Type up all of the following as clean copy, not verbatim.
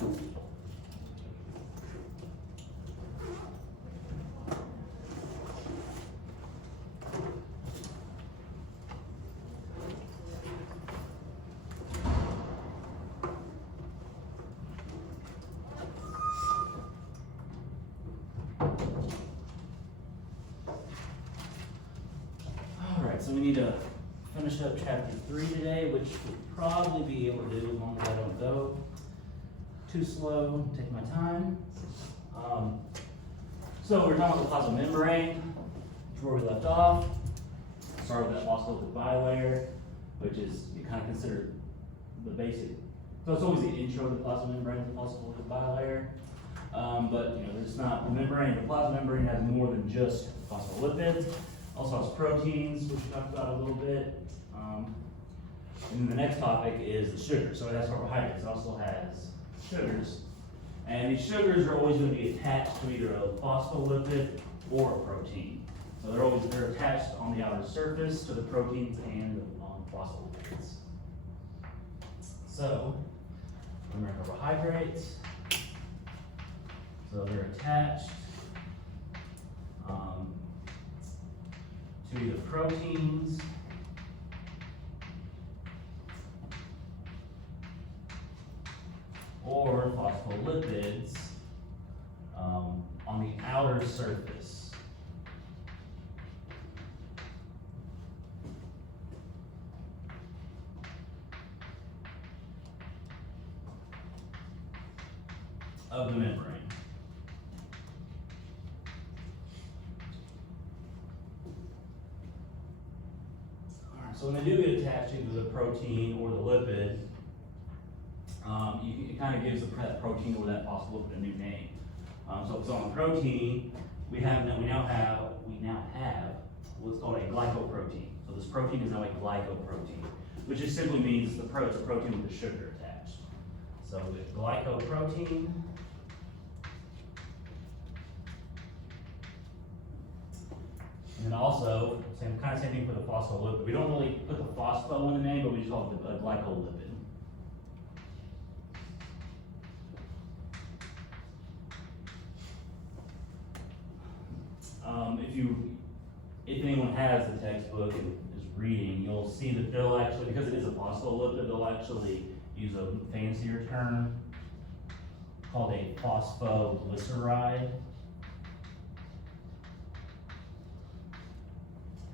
So we need to finish up chapter 3 today, which we'll probably be able to do as long as I don't go too slow, take my time. So we're talking about the plasma membrane, which is where we left off. Started with that phospholipid bilayer, which is kind of considered the basic. So it's always the intro to the plasma membrane, the phospholipid bilayer. But it's not the membrane. The plasma membrane has more than just phospholipids. Also has proteins, which we talked about a little bit. And then the next topic is the sugar. So it has carbohydrates. It also has sugars. And these sugars are always going to be attached to either a phospholipid or a protein. So they're attached on the outer surface to the proteins and the phospholipids. So remember carbohydrates. So they're attached to either proteins or phospholipids on the outer surface. Of the membrane. So when they do get attached to either the protein or the lipid, it kind of gives that protein or that phospholipid a new name. So if it's on the protein, we now have what's called a glycoprotein. So this protein is now a glycoprotein, which just simply means it's a protein with the sugar attached. So the glycoprotein. And then also, same thing for the phospholipid. We don't really put the phospho in the name, but we just call it a glycolipid. If anyone has the textbook and is reading, you'll see that they'll actually, because it is a phospholipid, they'll actually use a fancier term called a phosphoglyceride.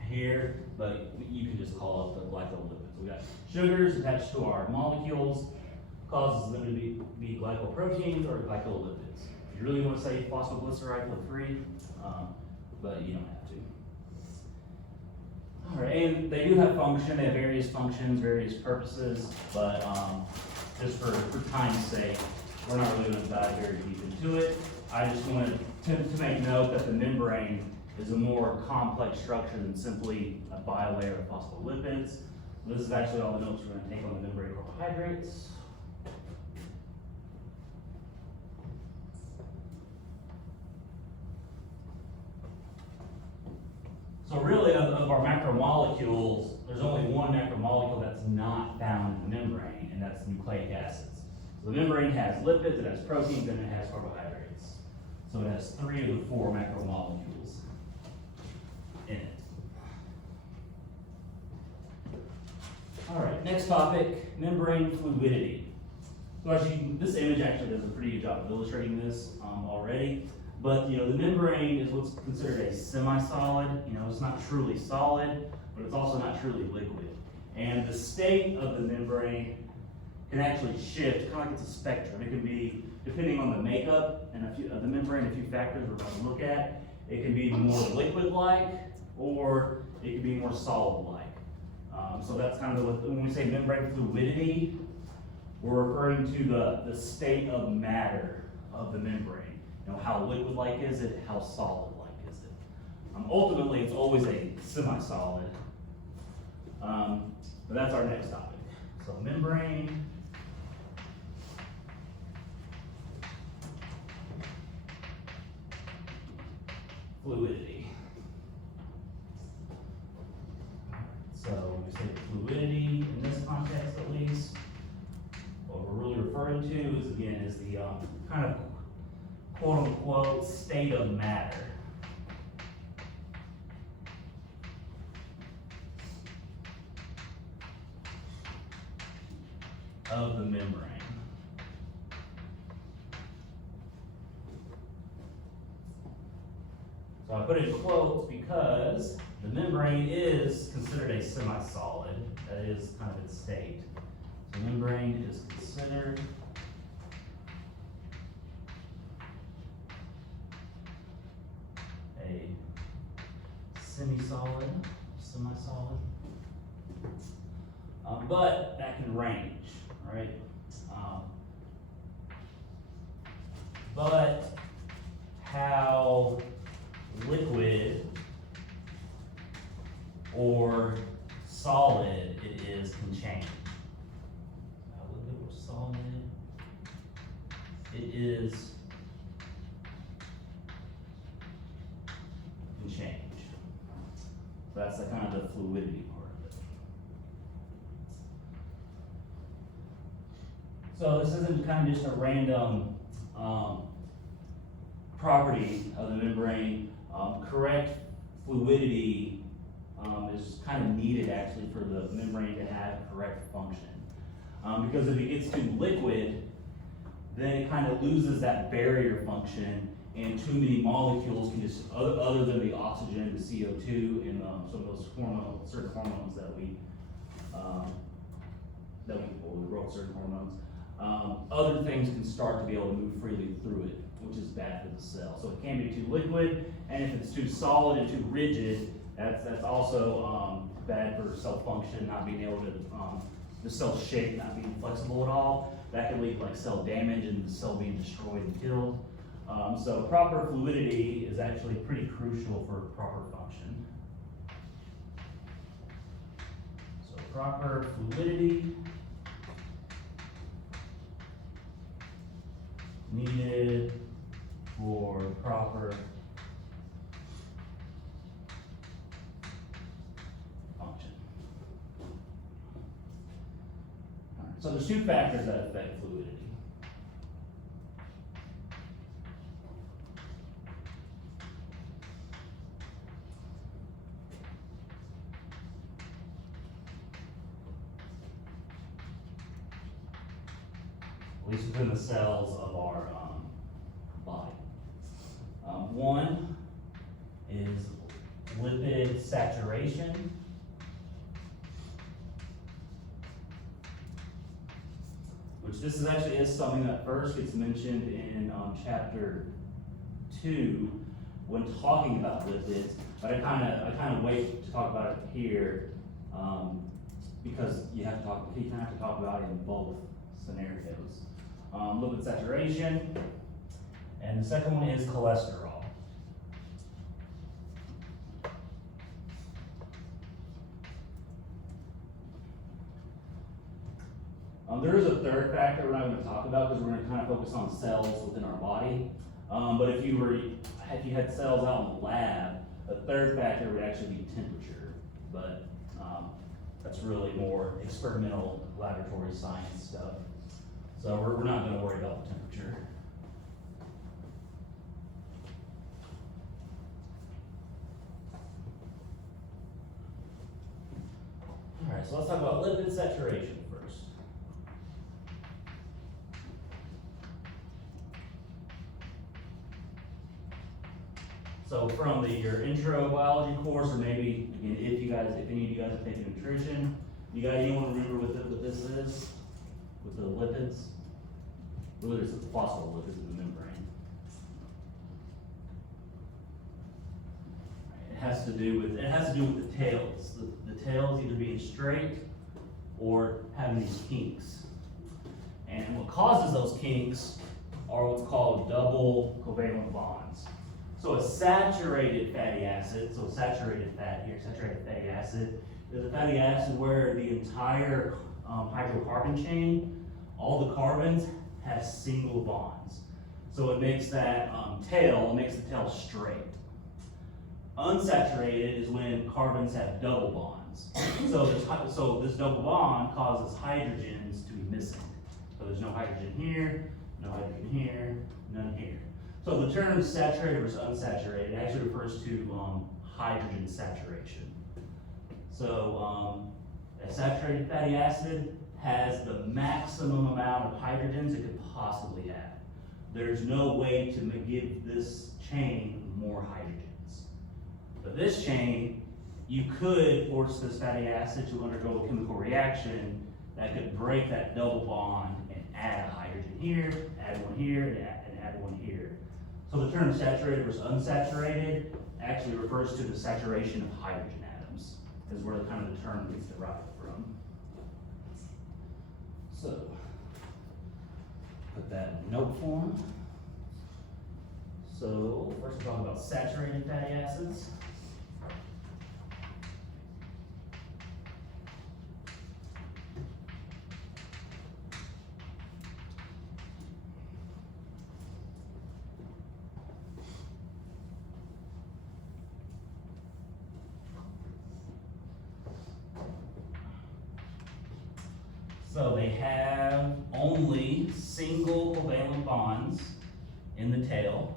Here, but you can just call it the glycolipids. So we got sugars attached to our molecules, causes them to be glycoproteins or glycolipids. If you really want to say phosphoglyceride, feel free, but you don't have to. All right, and they do have function. They have various functions, various purposes, but just for time's sake, we're not really going to dive very deep into it. I just wanted to make note that the membrane is a more complex structure than simply a bilayer of phospholipids. This is actually all the notes we're going to take on the membrane carbohydrates. So really, of our macromolecules, there's only one macromolecule that's not found in the membrane, and that's nucleic acids. So the membrane has lipids, it has proteins, and it has carbohydrates. So it has 3 of the 4 macromolecules in it. All right, next topic, membrane fluidity. So this image actually does a pretty good job of illustrating this already. But the membrane is what's considered a semi-solid. It's not truly solid, but it's also not truly liquid. And the state of the membrane can actually shift, kind of like it's a spectrum. It can be, depending on the makeup and of the membrane, a few factors we're going to look at. It can be more liquid-like, or it can be more solid-like. So that's kind of when we say membrane fluidity, we're referring to the state of matter of the membrane. How liquid-like is it? How solid-like is it? Ultimately, it's always a semi-solid. But that's our next topic. So membrane fluidity. So when we say fluidity, in this context at least, what we're really referring referring to is, again, is the kind of quote unquote state of matter. Of the membrane. So I put it in quotes because the membrane is considered a semi-solid. That is kind of its state. So membrane is considered a semi-solid. But that can range, right? But how liquid or solid it is can change. How liquid or solid it is can change. So that's the kind of the fluidity part of it. So this isn't kind of just a random property of the membrane. Correct fluidity is kind of needed actually for the membrane to have correct function. Because if it gets too liquid, then it kind of loses that barrier function, and too many molecules can just, other than the oxygen, the CO2, and some of those hormones, certain hormones that we wrote certain hormones, other things can start to be able to move freely through it, which is bad for the cell. So it can be too liquid, and if it's too solid and too rigid, that's also bad for cell function, not being able to, the cell shape not being flexible at all. That can lead to like cell damage and the cell being destroyed and killed. So proper fluidity is actually pretty crucial for proper function. So proper fluidity needed for proper function. All right, so there's two factors that affect fluidity. At least within the cells of our body. One is lipid saturation. Which this is actually is something that first gets mentioned in chapter 2 when talking about lipids, but I kind of wait to talk about it here because you have to talk about it in both scenarios. Lipid saturation, and the second one is cholesterol. There is a third factor we're not going to talk about because we're going to kind of focus on cells within our body. But if you had cells out in the lab, a third factor would actually be temperature. But that's really more experimental laboratory science stuff. So we're not going to worry about the temperature. All right, so let's talk about lipid saturation first. So from your intro biology course, or maybe again, if any of you guys are taking nutrition, anyone remember what this is? With the lipids? Really, there's the phospholipids in the membrane. It has to do with the tails. The tails either being straight or having these kinks. And what causes those kinks are what's called double covalent bonds. So a saturated fatty acid, saturated fatty acid, is a fatty acid where the entire hydrocarbon chain, all the carbons have single bonds. So it makes that the tail straight. Unsaturated is when carbons have double bonds. So this double bond causes hydrogens to be missing. So there's no hydrogen here, no hydrogen here, none here. So the term saturated versus unsaturated actually refers to hydrogen saturation. So a saturated fatty acid has the maximum amount of hydrogens it could possibly have. There's no way to give this chain more hydrogens. But this chain, you could force this fatty acid to undergo a chemical reaction that could break that double bond and add a hydrogen here, add one here, and add one here. So the term saturated versus unsaturated actually refers to the saturation of hydrogen atoms, is where the term gets derived from. So, put that in note form. So, first we'll talk about saturated fatty acids. So they have only single covalent bonds in the tail.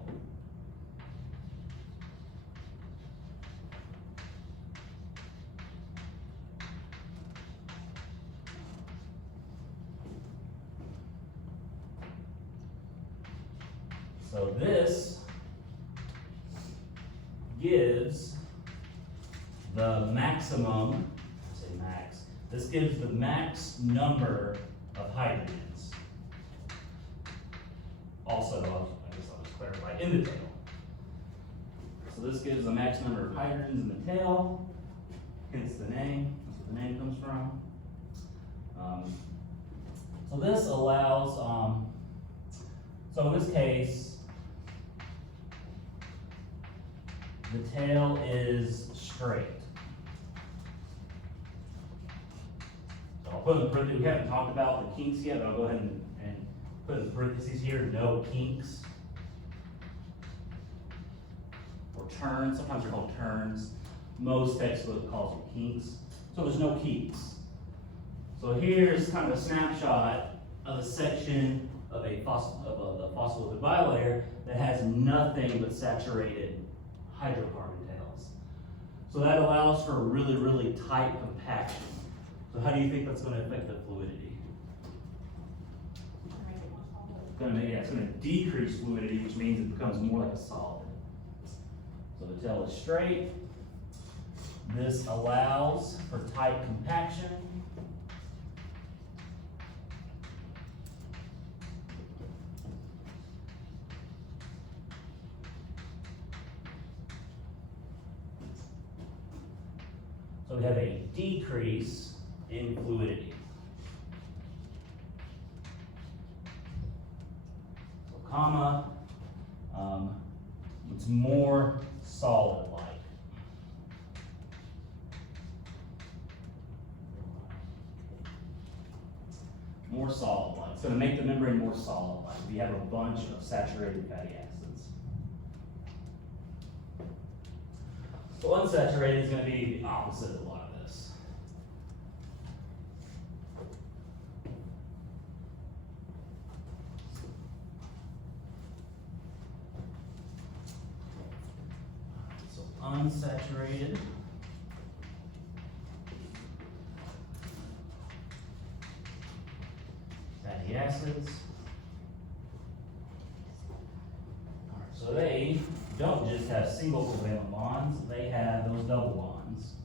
So this gives the maximum, this gives the max number of hydrogens. Also, I guess I'll just clarify, in the tail. So this gives the max number of hydrogens in the tail, hence the name, that's where the name comes from. So this allows, so in this case, the tail is straight. I'll put in parentheses, we haven't talked about the kinks yet, but I'll go ahead and put in parentheses here, no kinks. Or turns, sometimes they're called turns. Most textbook calls them kinks. So there's no kinks. So here's kind of a snapshot of a section of the phospholipid bilayer that has nothing but saturated hydrocarbon tails. So that allows for really, really tight compaction. So how do you think that's going to affect the fluidity? It's going to decrease fluidity, which means it becomes more like a solid. So the tail is straight. This allows for tight compaction. So we have a decrease in fluidity. So comma, it's more solid-like. More solid-like. It's going to make the membrane more solid-like. We have a bunch of saturated fatty acids. So unsaturated is going to be the opposite of a lot of this. So unsaturated fatty acids. All right, so they don't just have single covalent bonds, they have those double bonds.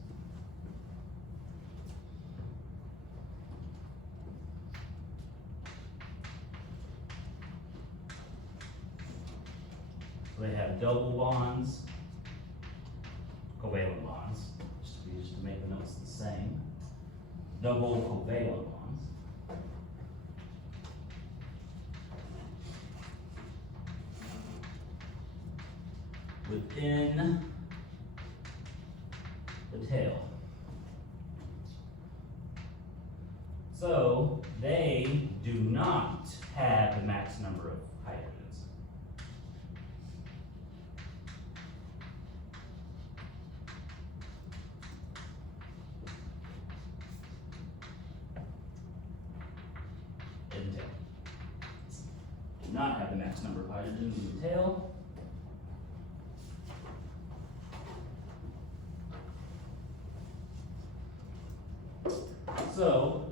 So they have double bonds, covalent bonds, just to make the notes the same. Double covalent bonds. Within the tail. So they do not have the max number of hydrogens. In the tail. do not have the max number of hydrogens in the tail. So,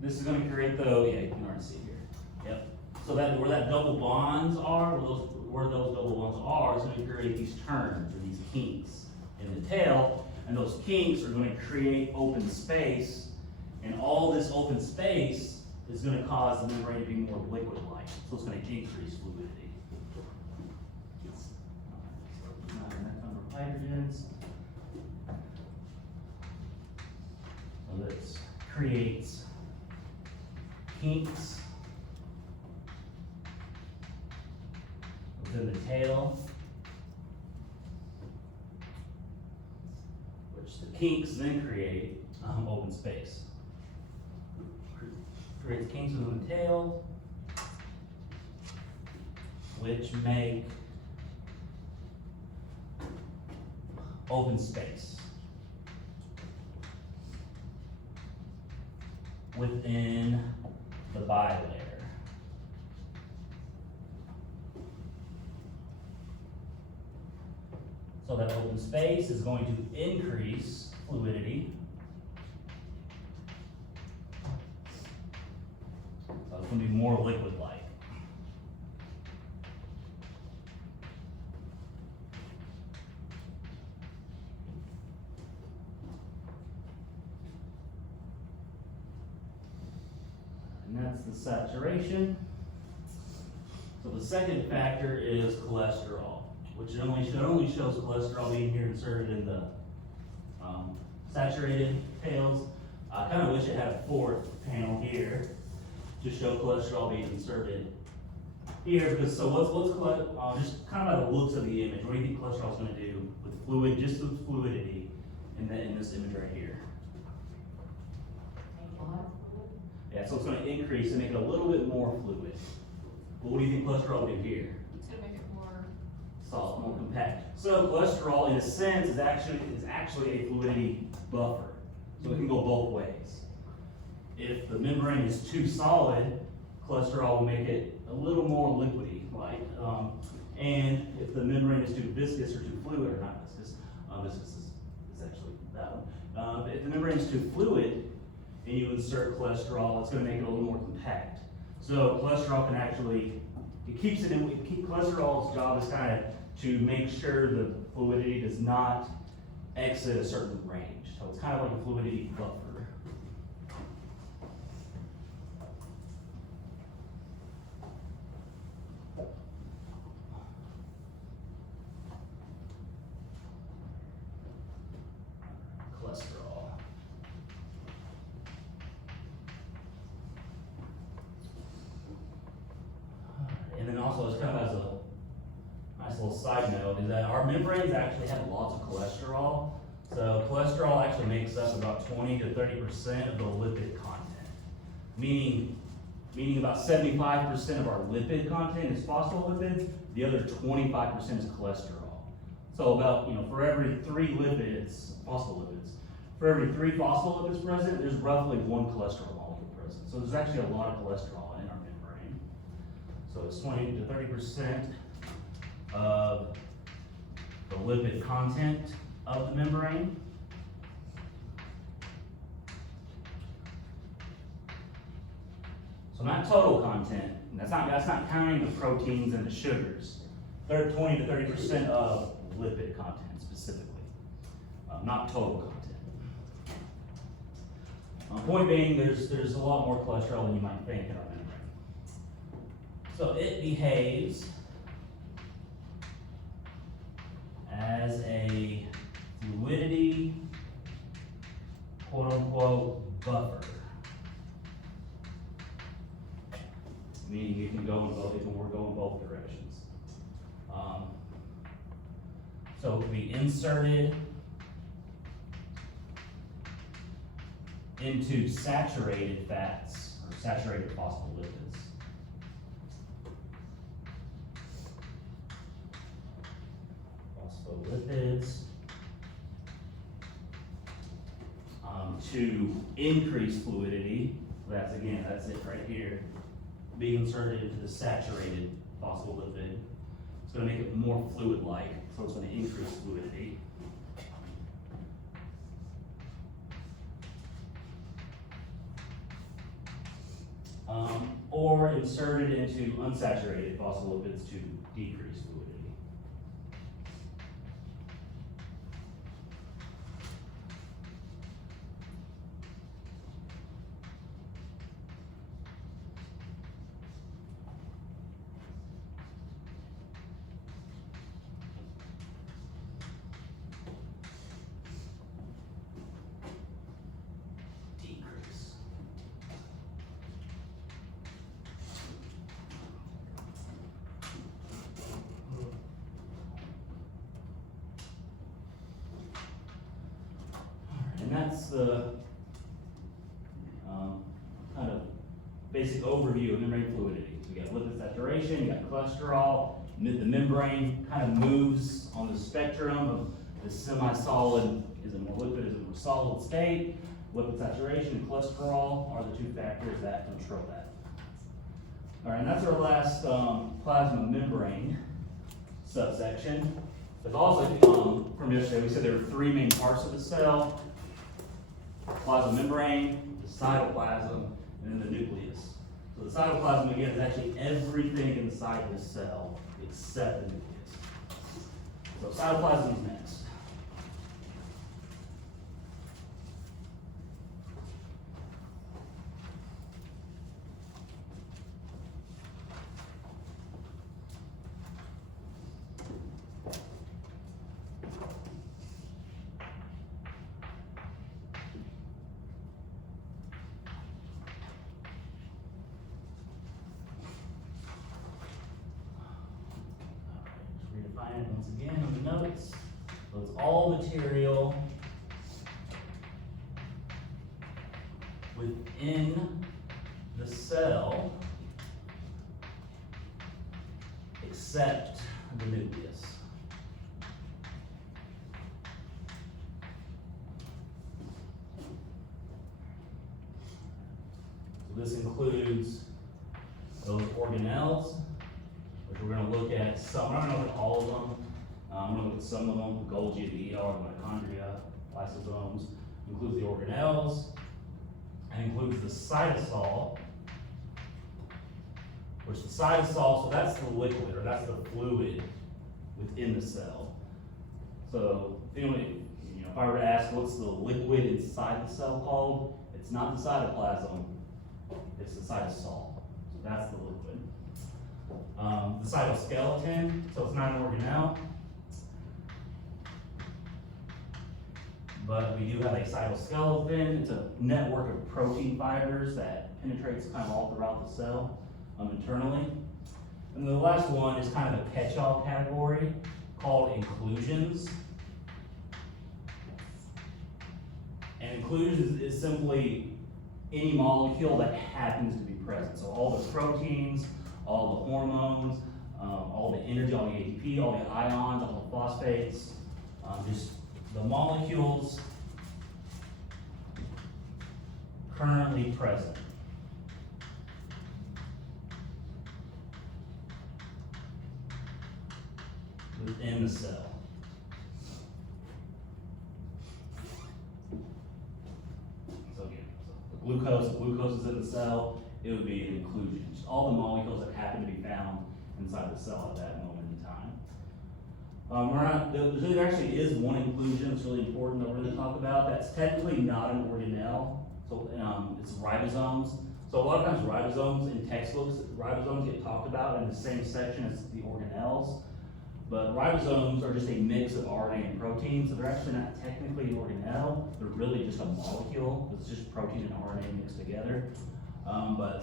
this is going to create yeah, you can already see here. Yep. So that where that double bonds are, where those double bonds are, is going to create these turns or these kinks in the tail, and those kinks are going to create open space, and all this open space is going to cause the membrane to be more liquid-like. So it's going to increase fluidity. Not enough number of hydrogens. So this creates kinks within the tail, which the kinks then create open space. Creates kinks within the tail, which make open space within the bilayer. So that open space is going to increase fluidity. So it's going to be more liquid-like. And that's the saturation. So the second factor is cholesterol, which only shows cholesterol being here inserted in the saturated tails. I kind of wish it had a fourth panel here to show cholesterol being inserted here, because so what's just kind of by the looks of the image, what do you think cholesterol is going to do with fluid, just with fluidity in this image right here? Yeah, so it's going to increase and make it a little bit more fluid. But what do you think cholesterol will do here? It's gonna make it more Solid, more compact. So cholesterol, in a sense, is actually a fluidity buffer. So it can go both ways. If the membrane is too solid, cholesterol will make it a little more liquidy-like. And if the membrane is too viscous or too fluid, or not viscous, viscous is actually that one. If the membrane is too fluid, and you insert cholesterol, it's going to make it a little more compact. So cholesterol can actually, it keeps it in, cholesterol's job is kind of to make sure the fluidity does not exit a certain range. So it's kind of like a fluidity buffer. Cholesterol. And then also, it's kind of as a nice little side note, is that our membranes actually have lots of cholesterol. So cholesterol actually makes up about 20 to 30% of the lipid content. Meaning about 75% of our lipid content is phospholipids, the other 25% is cholesterol. So about, for every 3 lipids, phospholipids, for every 3 phospholipids present, there's roughly 1 cholesterol molecule present. So there's actually a lot of cholesterol in our membrane. So it's 20 to 30% of the lipid content of the membrane. So not total content. That's not counting the proteins and the sugars. They're 20 to 30% of lipid content specifically, not total content. Point being, there's a lot more cholesterol than you might think in our membrane. So it behaves as a fluidity, quote unquote, buffer. Meaning it can go in both, it can go in both directions. So it can be inserted into saturated fats or saturated phospholipids. Phospholipids to increase fluidity. That's it right here. being inserted into the saturated phospholipid. It's going to make it more fluid-like, so it's going to increase fluidity. Or inserted into unsaturated phospholipids to decrease fluidity. And that's the kind of basic overview of membrane fluidity. So you got lipid saturation, you got cholesterol, the membrane kind of moves on the spectrum of the semi-solid, is it more liquid, is it more solid state? Lipid saturation and cholesterol are the two factors that control that. All right, and that's our last plasma membrane subsection. There's also, from yesterday, we said there were three main parts of the cell: plasma membrane, the cytoplasm, and then the nucleus. So the cytoplasm, again, is actually everything inside the cell except the nucleus. So cytoplasm is next. Redefine it once again on the notes. So it's all material within the cell except the nucleus. So this includes those organelles, which we're going to look at some. I'm not going to look at all of them. I'm going to look at some of them: Golgi, the ER, mitochondria, lysosomes. Includes the organelles, and includes the cytosol, which the cytosol, so that's the liquid, or that's the fluid within the cell. So if I were to ask what's the liquid inside the cell called, it's not the cytoplasm, it's the cytosol. So that's the liquid. The cytoskeleton, so it's not an organelle, but we do have a cytoskeleton. It's a network of protein fibers that penetrates kind of all throughout the cell internally. And the last one is kind of a catch-all category called inclusions. And inclusions is simply any molecule that happens to be present. So all the proteins, all the hormones, all the energy, all the ATP, all the ions, all the phosphates, just the molecules currently present within the cell. So again, the glucose is in the cell, it would be an inclusion. Just all the molecules that happen to be found inside the cell at that moment in time. There actually is one inclusion that's really important that we're going to talk about. That's technically not an organelle, so it's ribosomes. So a lot of times ribosomes in textbooks, ribosomes get talked about in the same section as the organelles. But ribosomes are just a mix of RNA and protein, so they're actually not technically an organelle. They're really just a molecule. It's just protein and RNA mixed together.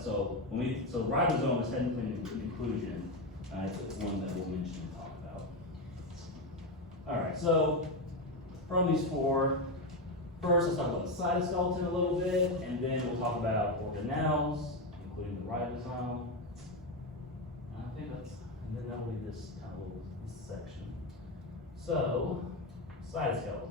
So ribosome is technically an inclusion. It's one that we'll mention and talk about. All right, so from these four, first let's talk about the cytoskeleton a little bit, and then we'll talk about organelles, including the ribosome. I think and then that'll be this kind of little section. So, cytoskeleton.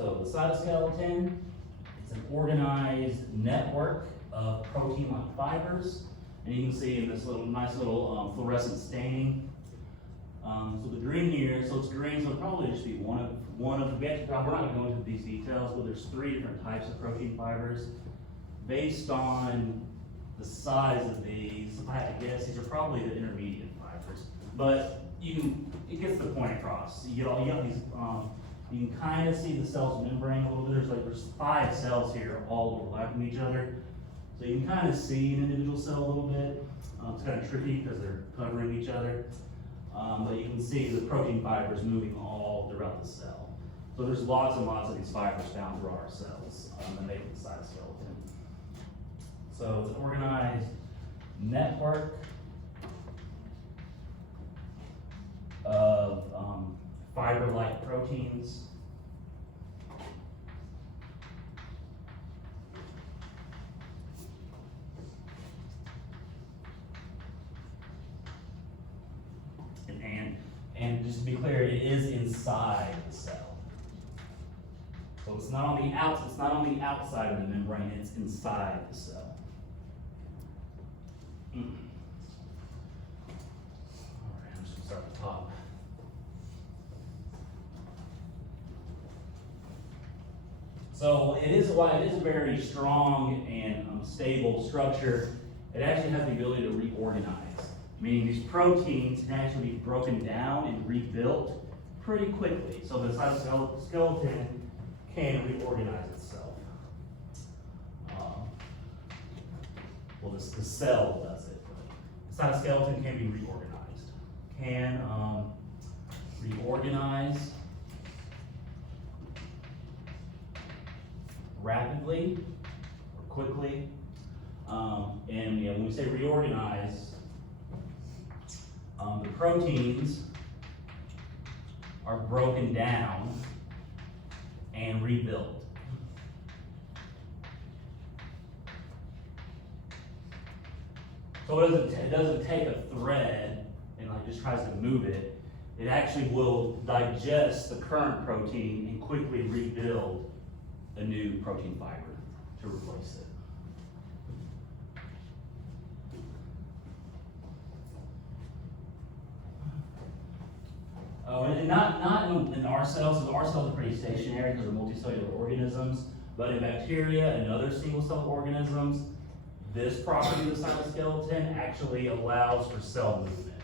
So the cytoskeleton, it's an organized network of protein-like fibers. And you can see in this nice little fluorescent staining. So the green here, so it's green, so it'll probably just be one of, we're not gonna go into these details, but there's 3 different types of protein fibers. Based on the size of these, if I had to guess, these are probably the intermediate fibers. But it gets the point across. You got these, you can kind of see the cell's membrane a little bit. There's 5 cells here all overlapping each other. So you can kind of see an individual cell a little bit. It's kind of tricky because they're covering each other. But you can see the protein fibers moving all throughout the cell. So there's lots and lots of these fibers found through our cells that make the cytoskeleton. So it's an organized network of fiber-like proteins. And just to be clear, it is inside the cell. So it's not on the outside of the membrane, it's inside the cell. All right, I'm just gonna start at the top. So it is a very strong and stable structure. It actually has the ability to reorganize, meaning these proteins can actually be broken down and rebuilt pretty quickly. So the cytoskeleton can reorganize itself. Well, the cell does it. The cytoskeleton can be reorganized. Can reorganize rapidly or quickly. And when we say reorganize, the proteins are broken down and rebuilt. So it doesn't take a thread and just tries to move it. It actually will digest the current protein and quickly rebuild a new protein fiber to replace it. And not in our cells, because our cells are pretty stationary because they're multicellular organisms, but in bacteria and other single-cell organisms, this property of the cytoskeleton actually allows for cell movement.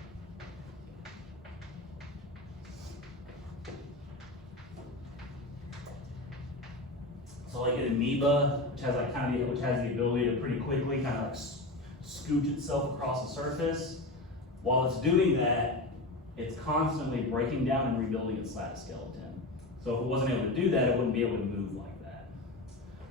So like an amoeba, which has the ability to pretty quickly kind of scooch itself across the surface, while it's doing that, it's constantly breaking down and rebuilding its cytoskeleton. So if it wasn't able to do that, it wouldn't be able to move like that.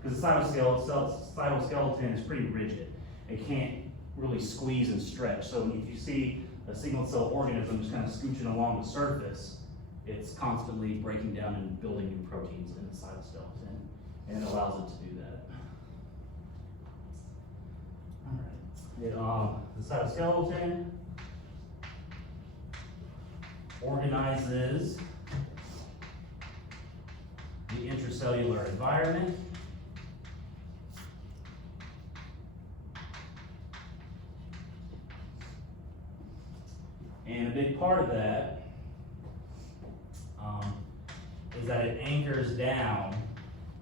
Because the cytoskeleton is pretty rigid. It can't really squeeze and stretch. So if you see a single-cell organism just kind of scooching along the surface, it's constantly breaking down and building new proteins in the cytoskeleton, and it allows it to do that. All right. The cytoskeleton organizes the intracellular environment. And a big part of that is that it anchors down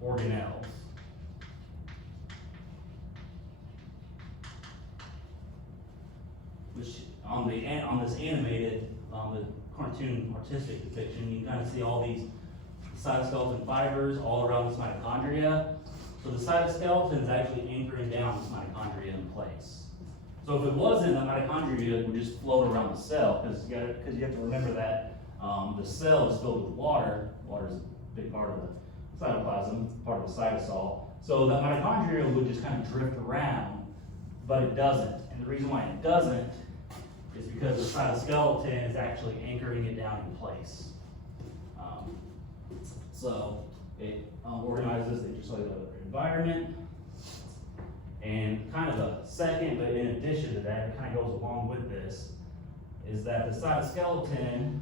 organelles. Which on this animated, the cartoon artistic depiction, you can kind of see all these cytoskeleton fibers all around this mitochondria. So the cytoskeleton is actually anchoring down this mitochondria in place. So if it wasn't, the mitochondria would just float around the cell, because you have to remember that the cell is filled with water. Water is a big part of the cytoplasm, part of the cytosol. So that mitochondria would just kind of drift around, but it doesn't. And the reason why it doesn't is because the cytoskeleton is actually anchoring it down in place. So it organizes the intracellular environment. And kind of a second, but in addition to that, it kind of goes along with this, is that the cytoskeleton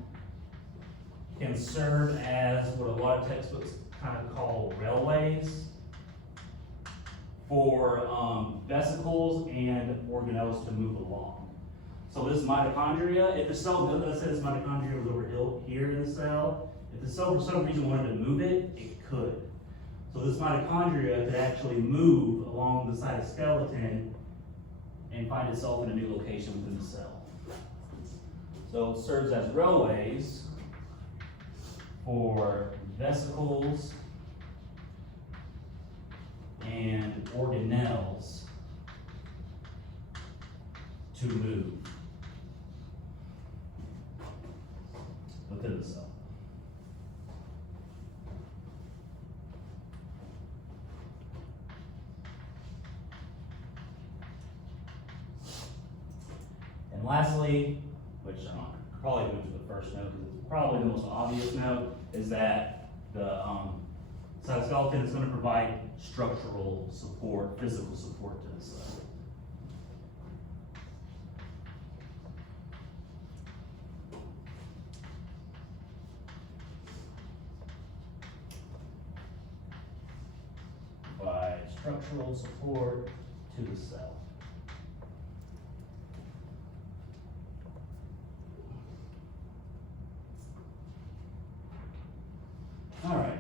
can serve as what a lot of textbooks kind of call railways for vesicles and organelles to move along. So this mitochondria, if the cell, let's say this mitochondria was over here in the cell, if the cell for some reason wanted to move it, it could. So this mitochondria could actually move along the cytoskeleton and find itself in a new location within the cell. So it serves as railways for vesicles and organelles to move within the cell. And lastly, which I'll probably move to the first note because it's probably the most obvious note, is that the cytoskeleton is going to provide structural support, physical support to the cell. Provide structural support to the cell. All right,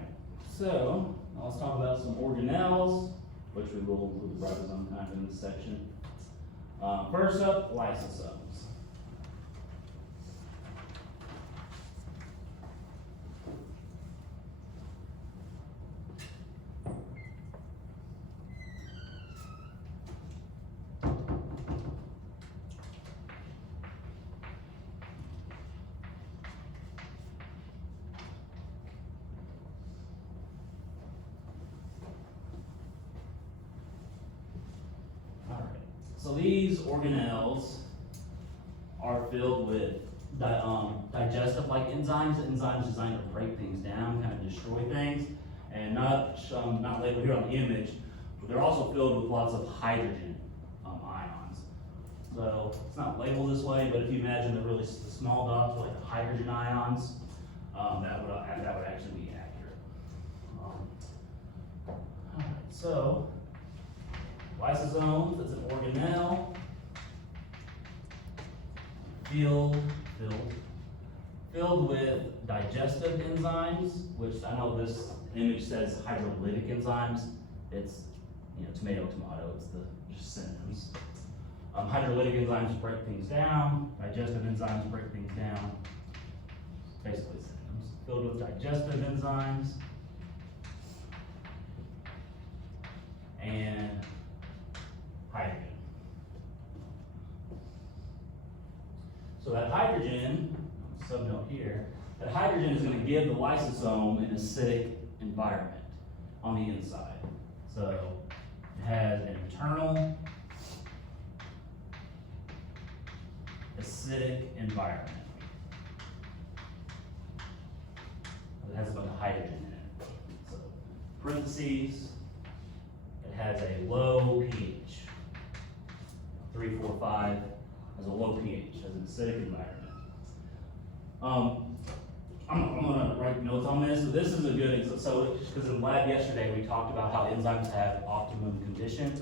so now let's talk about some organelles, which we will include the ribosome kind of in this section. First up, lysosomes. So these organelles are filled with digestive-like enzymes designed to break things down, kind of destroy things, and not labeled here on the image, but they're also filled with lots of hydrogen ions. So it's not labeled this way, but if you imagine the really small dots like the hydrogen ions, that would actually be accurate. All right, so lysosomes is an organelle filled with digestive enzymes, which I know this image says hydrolytic enzymes. It's, tomato, it's the just synonyms. Hydrolytic enzymes break things down. Digestive enzymes break things down. Basically synonyms. Filled with digestive enzymes and hydrogen. So that hydrogen, subnote here, that hydrogen is going to give the lysosome an acidic environment on the inside. So it has an internal acidic environment. It has a bunch of hydrogen in it. So parentheses, it has a low pH. 3, 4, 5 has a low pH, has an acidic environment. I'm gonna write notes on this. So this is a good example. So, because in lab yesterday we talked about how enzymes have optimal conditions.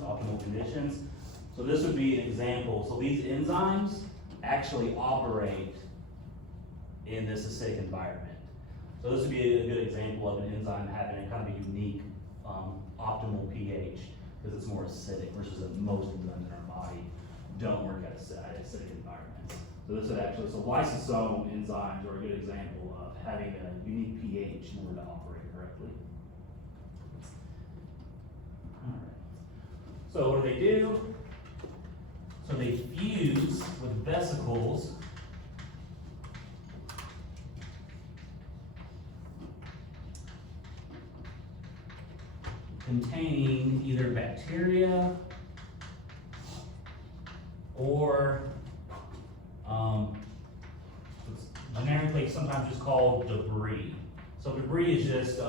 So this would be an example. So these enzymes actually operate in this acidic environment. So this would be a good example of an enzyme having a kind of a unique optimal pH, because it's more acidic versus most enzymes in our body don't work at acidic environments. So this would actually, so lysosome enzymes are a good example of having a unique pH in order to operate correctly. All right. So what do? So they fuse with vesicles containing either bacteria or it's generically sometimes just called debris. So debris is just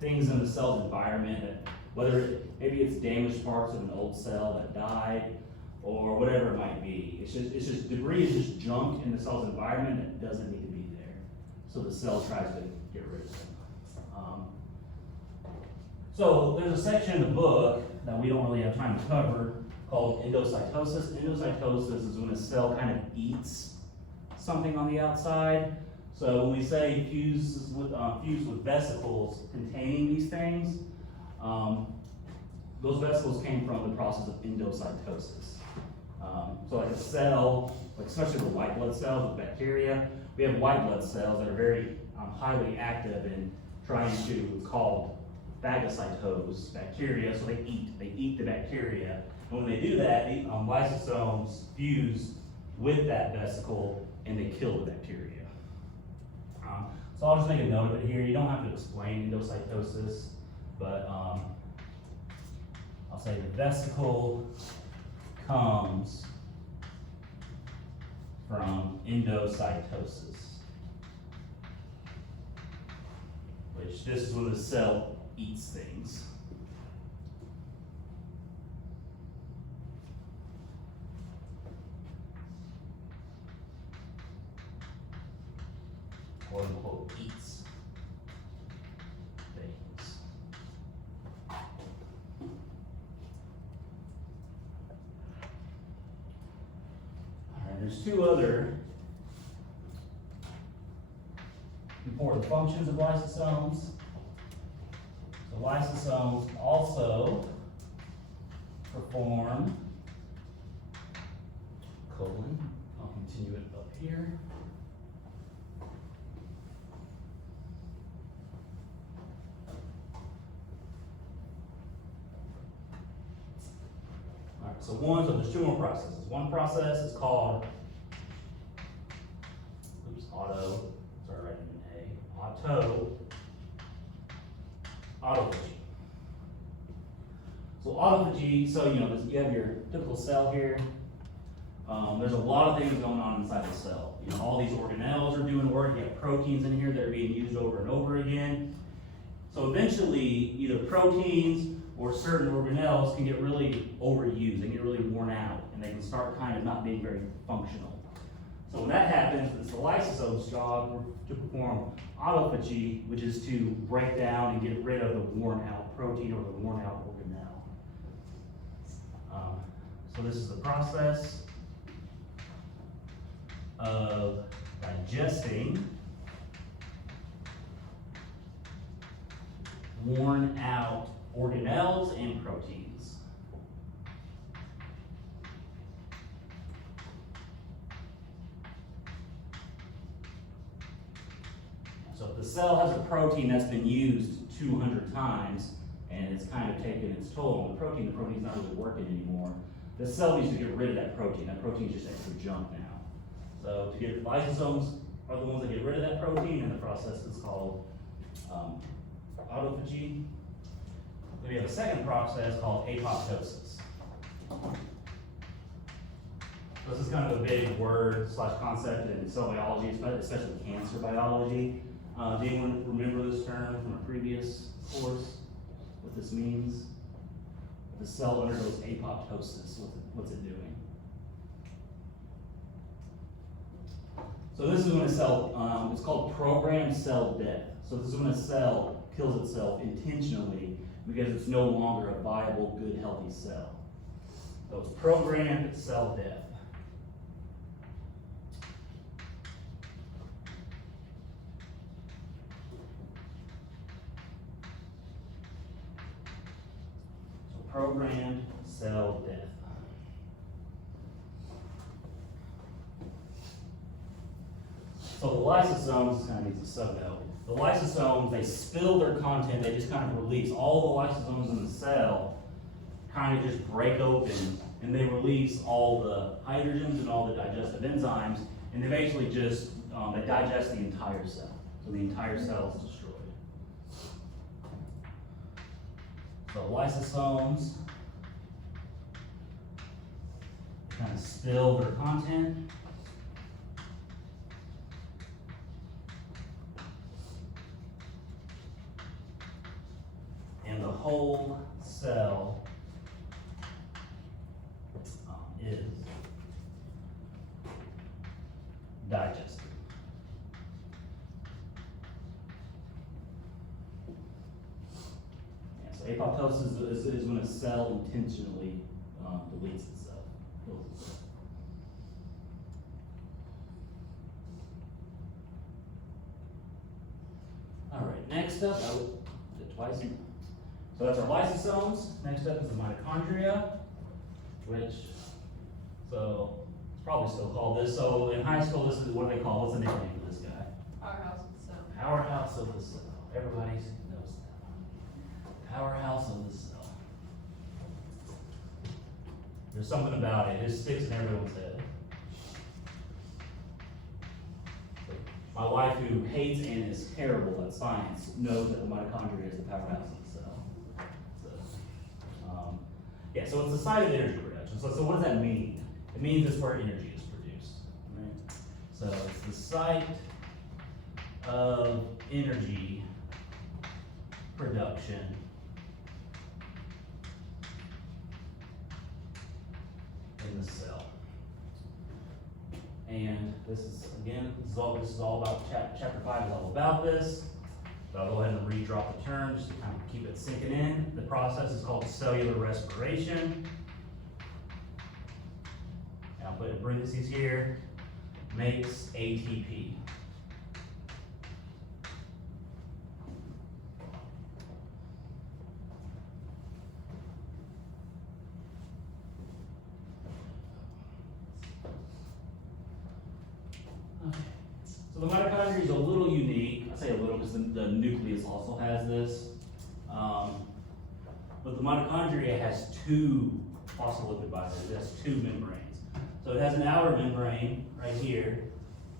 things in the cell's environment that, maybe it's damaged parts of an old cell that died, or whatever it might be. It's just debris is just junk in the cell's environment that doesn't need to be there. so the cell tries to get rid of them. So there's a section in the book that we don't really have time to cover called endocytosis. Endocytosis is when a cell kind of eats something on the outside. So when we say fused with vesicles containing these things, those vesicles came from the process of endocytosis. So like a cell, like especially the white blood cells with bacteria, we have white blood cells that are very highly active in trying to, it's called phagocytose bacteria, so they eat the bacteria. And when they do that, the lysosomes fuse with that vesicle and they kill the bacteria. So I'll just make a note of it here. You don't have to explain endocytosis, but I'll say the vesicle comes from endocytosis, which this is when the cell eats things. Quote unquote eats things. Alright, there's two other important functions of lysosomes. So lysosomes also perform I'll continue it up here. Alright, so there's two more processes. One process is called autophagy. So autophagy, so you have your typical cell here. There's a lot of things going on inside the cell. All these organelles are doing work. You have proteins in here that are being used over and over again. So eventually, either proteins or certain organelles can get really overused. They get really worn out, and they can start kind of not being very functional. So when that happens, it's the lysosome's job to perform autophagy, which is to break down and get rid of the worn out protein or the worn out organelle. So this is the process of digesting worn out organelles and proteins. So if the cell has a protein that's been used 200 times and it's kind of taken its toll on the protein's not really working anymore, the cell needs to get rid of that protein. That protein is just extra junk now. So lysosomes are the ones that get rid of that protein, and the process is called autophagy. Then we have a second process called apoptosis. This is kind of a big word / concept in cell biology, especially cancer biology. Do anyone remember this term from a previous course? What this means? The cell undergoes apoptosis. What's it doing? So this is when a cell, it's called programmed cell death. So this is when a cell kills itself intentionally because it's no longer a viable, good, healthy cell. So it's programmed cell death. So programmed cell death. So the lysosomes, kind of needs a subnote. The lysosomes, they spill their content, they just kind of release. All the lysosomes in the cell kind of just break open and they release all the hydrogens and all the digestive enzymes, and they basically just, they digest the entire cell. So the entire cell is destroyed. So lysosomes kind of spill their content. And the whole cell is digested. So apoptosis is when a cell intentionally deletes itself, kills itself. All right, next up, I will did twice. So that's our lysosomes. Next up is the mitochondria, which, so it's probably still called this. So in high school, this is what they call, what's the nickname for this guy? Powerhouse of the cell. Powerhouse of the cell. Everybody knows that. Powerhouse of the cell. There's something about it. It sticks in everyone's head. My wife, who hates and is terrible at science, knows that the mitochondria is the powerhouse of the cell. So, yeah, so it's the site of energy production. So what does that mean? It means it's where energy is produced. Right? So it's the site of energy production in the cell. And this is, again, this is all about, chapter 5 is all about this. So I'll go ahead and re-drop the term just to kind of keep it sinking in. The process is called cellular respiration. And I'll put in parentheses here, makes ATP. So the mitochondria is a little unique. I say a little because the nucleus also has this. But the mitochondria has two phospholipid bilayers. It has two membranes. So it has an outer membrane right here.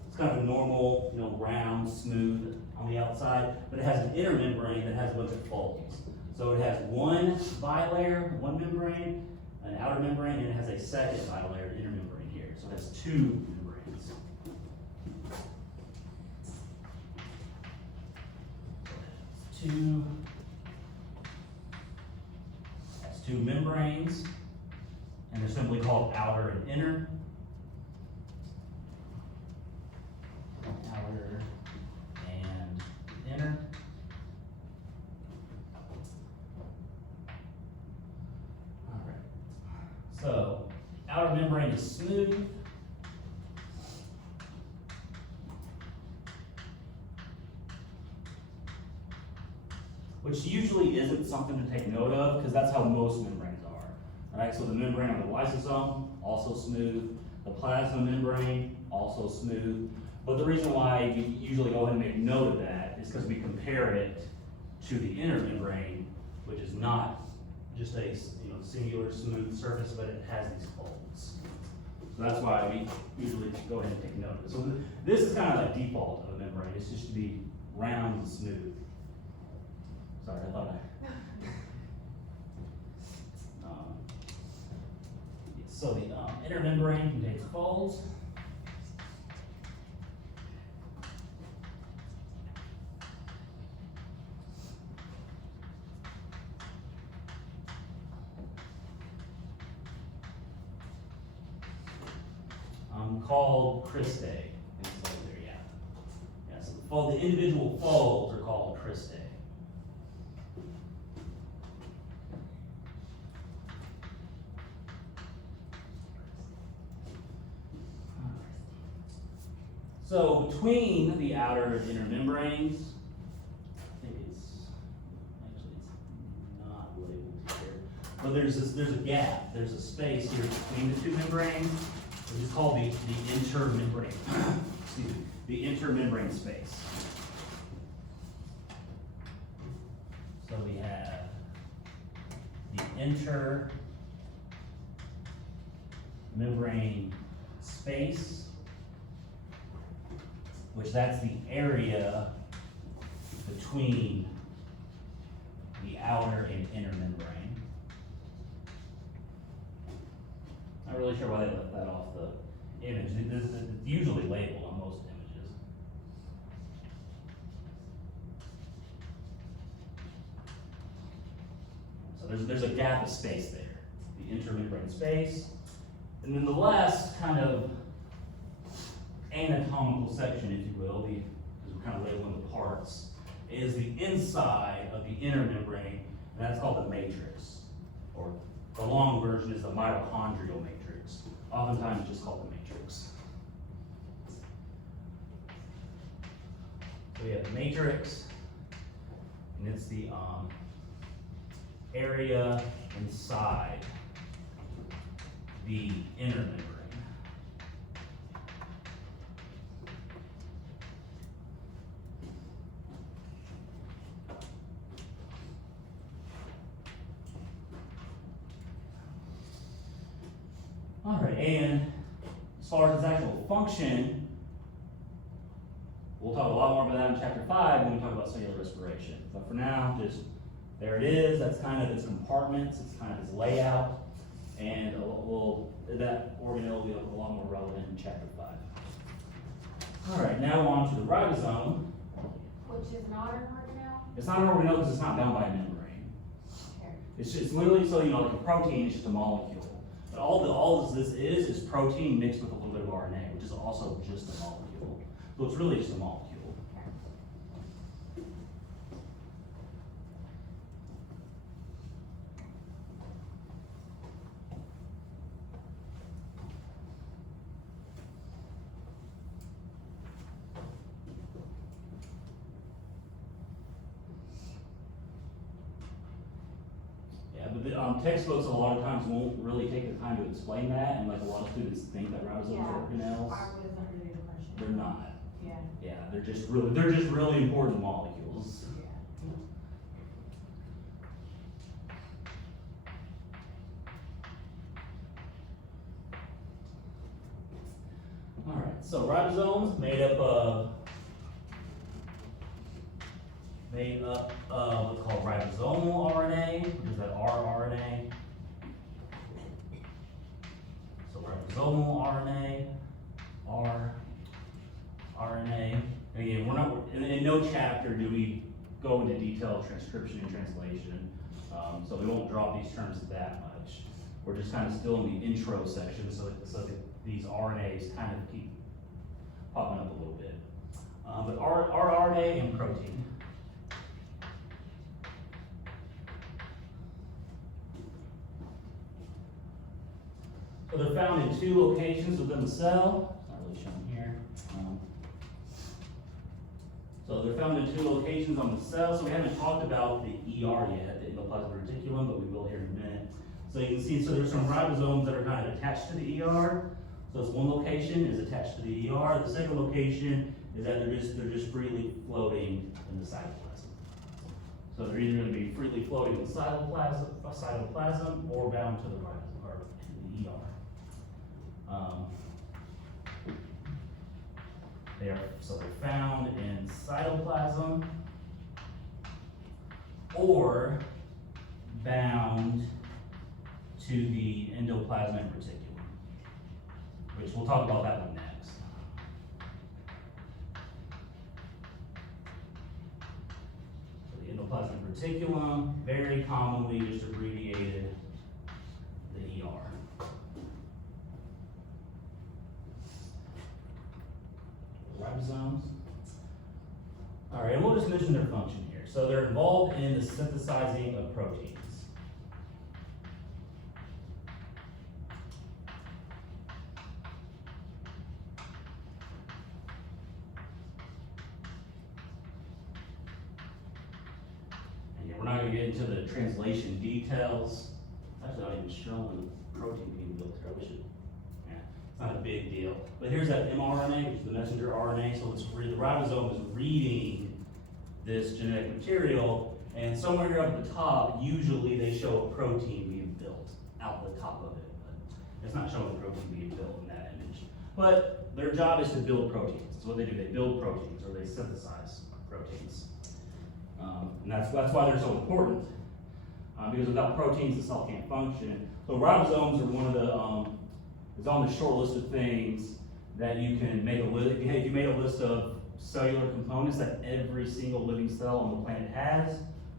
It's kind of a normal, round, smooth on the outside. But it has an inner membrane that has a bunch of folds. So it has one bilayer, one membrane, an outer membrane, and it has a second bilayer, inner membrane here. So it has two membranes. Has two membranes, and they're simply called outer and inner. Outer and inner. All right. So, outer membrane is smooth. Which usually isn't something to take note of, because that's how most membranes are. Right? So the membrane on the lysosome, also smooth. The plasma membrane, also smooth. But the reason why you usually go ahead and make note of that is because we compare it to the inner membrane, which is not just a singular smooth surface, but it has these folds. So that's why we usually go ahead and take note of it. So this is kind of a default of a membrane. It's just to be round and smooth. Sorry, I thought so the inner membrane contains folds. Called cristae. Yeah, so the individual folds are called cristae. So between the outer and inner membranes, I think it's not labeled here, but there's a gap, there's a space here between the two membranes, which is called the intermembrane. Excuse me, the intermembrane space. So we have the intermembrane space, which that's the area between the outer and inner membrane. Not really sure why they left that off the image. It's usually labeled on most images. So there's a gap of space there, the intermembrane space. And then the last kind of anatomical section, if you will, because we're kind of labeling the parts, is the inside of the inner membrane, and that's called the matrix, or the long version is the mitochondrial matrix. Oftentimes just called the matrix. So we have the matrix, and it's the area inside the inner membrane. All right, and as far as its actual function, we'll talk a lot more about that in chapter 5 when we talk about cellular respiration. But for now, just there it is. That's kind of its compartments. It's kind of its layout, and that organelle will be a lot more relevant in chapter 5. All right, now on to the ribosome. Which is not an organelle? It's not an organelle because it's not bound by a membrane. Okay. It's just literally, so you know, like a protein is just a molecule. But all this is protein mixed with a little bit of RNA, which is also just a molecule. So it's really just a molecule. But the textbooks a lot of times won't really take the time to explain that, and like a lot of students think that ribosomes are organelles. I was under the impression. They're not. Yeah. Yeah, they're just really important molecules. Yeah. All right, so ribosomes made up of what's called ribosomal RNA, which is that rRNA. So ribosomal RNA, rRNA. And again, we're not in no chapter do we go into detailed transcription and translation, so we won't drop these terms that much. We're just kind of still in the intro section, so these RNAs kind of keep popping up a little bit. But rRNA and protein. So they're found in 2 locations within the cell. It's not really shown here. So they're found in 2 locations on the cell. So we haven't talked about the ER yet, the endoplasmic reticulum, but we will here in a minute. So you can see, so there's some ribosomes that are kind of attached to the ER. So it's one location is attached to the ER. The second location is that they're just freely floating in the cytoplasm. So they're either going to be freely floating in the cytoplasm or bound to the ribosome or to the ER. They're found in cytoplasm or bound to the endoplasmic reticulum, which we'll talk about that one next. So the endoplasmic reticulum, very commonly just abbreviated the ER. Ribosomes. All right, and we'll just mention their function here. So they're involved in the synthesizing of proteins. And yeah, we're not going to get into the translation details. It's actually not even showing protein being built here. We should. Not a big deal. But here's that mRNA, which is the messenger RNA. So the ribosome is reading this genetic material, and somewhere here up at the top, usually they show a protein being built out the top of it. But it's not showing a protein being built in that image. But their job is to build proteins. That's what they do. They build proteins, or they synthesize proteins. And that's why they're so important. Because without proteins, the cell can't function. So ribosomes are one of the it's on the short list of things that you can make a list. If you made a list of cellular components that every single living cell on the planet has,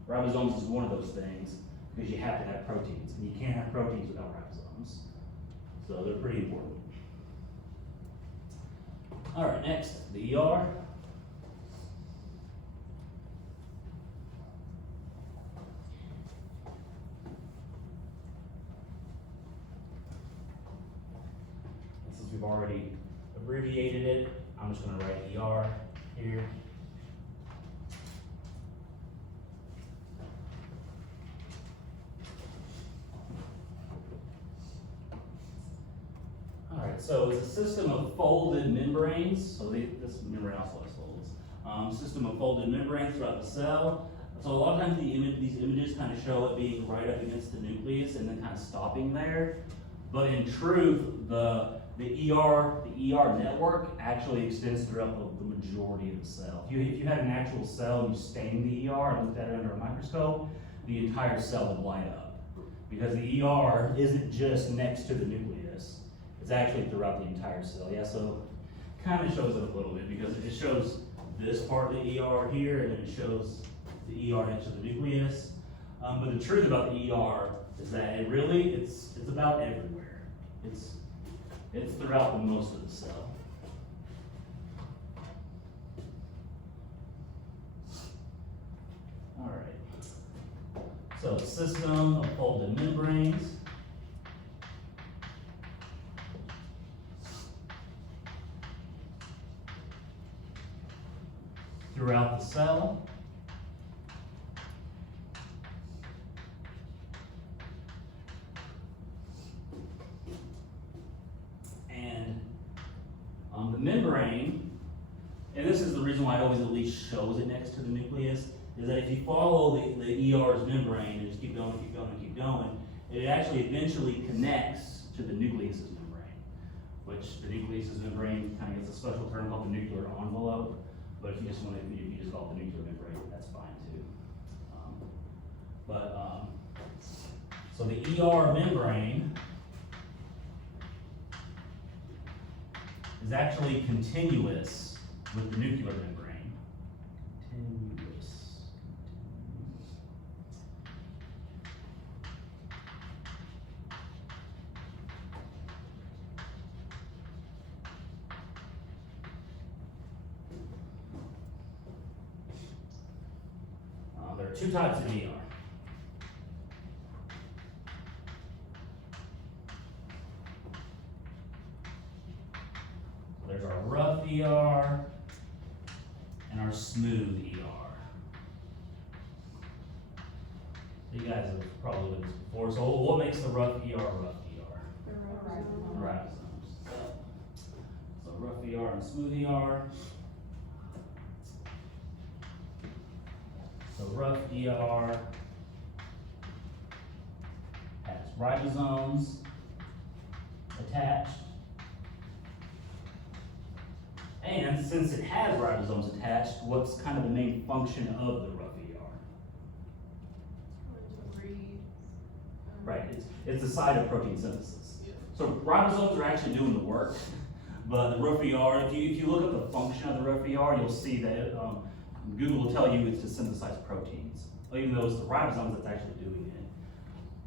ribosomes is one of those things because you have to have proteins, and you can't have proteins without ribosomes. So they're pretty important. All right, next, the ER. since we've already abbreviated it, I'm just gonna write ER here. Alright, so it's a system of folded membranes, so this membrane also has folds. System of folded membranes throughout the cell. So a lot of times these images kind of show it being right up against the nucleus and then kind of stopping there. But in truth, the ER network actually extends throughout the majority of the cell. If you had an actual cell and you stained the ER and looked at it under a microscope, the entire cell would light up. Because the ER isn't just next to the nucleus, it's actually throughout the entire cell. Yeah, so kind of shows it a little bit because it shows this part of the ER here and then it shows the ER next to the nucleus. But the truth about the ER is that it's about everywhere. It's throughout the most of the cell. All right. So system of folded membranes. Throughout the cell. The membrane, and this is the reason why it always at least shows it next to the nucleus, is that if you follow the ER's membrane and just keep going, keep going, keep going, it actually eventually connects to the nucleus's membrane, which the nucleus's membrane kind of gets a special term called the nuclear envelope, but if you just want to, if you just call it the nuclear membrane, that's fine too. So the ER membrane is actually continuous with the nuclear membrane. Continuous. There are two types of ER. There's our rough ER and our smooth ER. You guys have probably looked at this before. So what makes the rough ER rough ER? The Ribosomes. So rough ER and smooth ER. So rough ER has ribosomes attached. And since it has ribosomes attached, what's kind of the main function of the rough ER? Right, it's the site of protein synthesis. Yeah. So ribosomes are actually doing the work, but the rough ER, if you look at the function of the rough ER, you'll see that Google will tell you it's to synthesize proteins, even though it's the ribosomes that's actually doing it.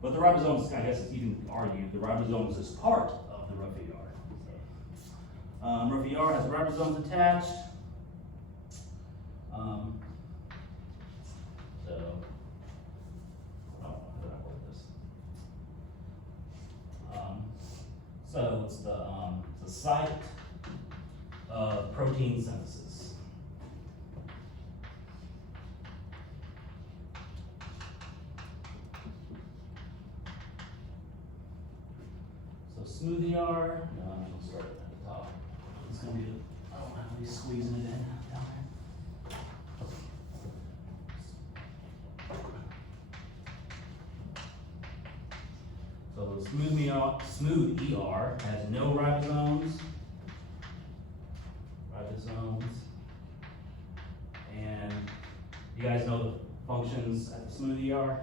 But the ribosomes, I guess you can argue, the ribosomes is part of the rough ER. Rough ER has ribosomes attached. How did I word this? So it's the site of protein synthesis. So smooth ER, no, I'm gonna start at the top. It's gonna be, I don't have to be squeezing it in down there. So the smooth ER has no ribosomes. And you guys know the functions at the smooth ER?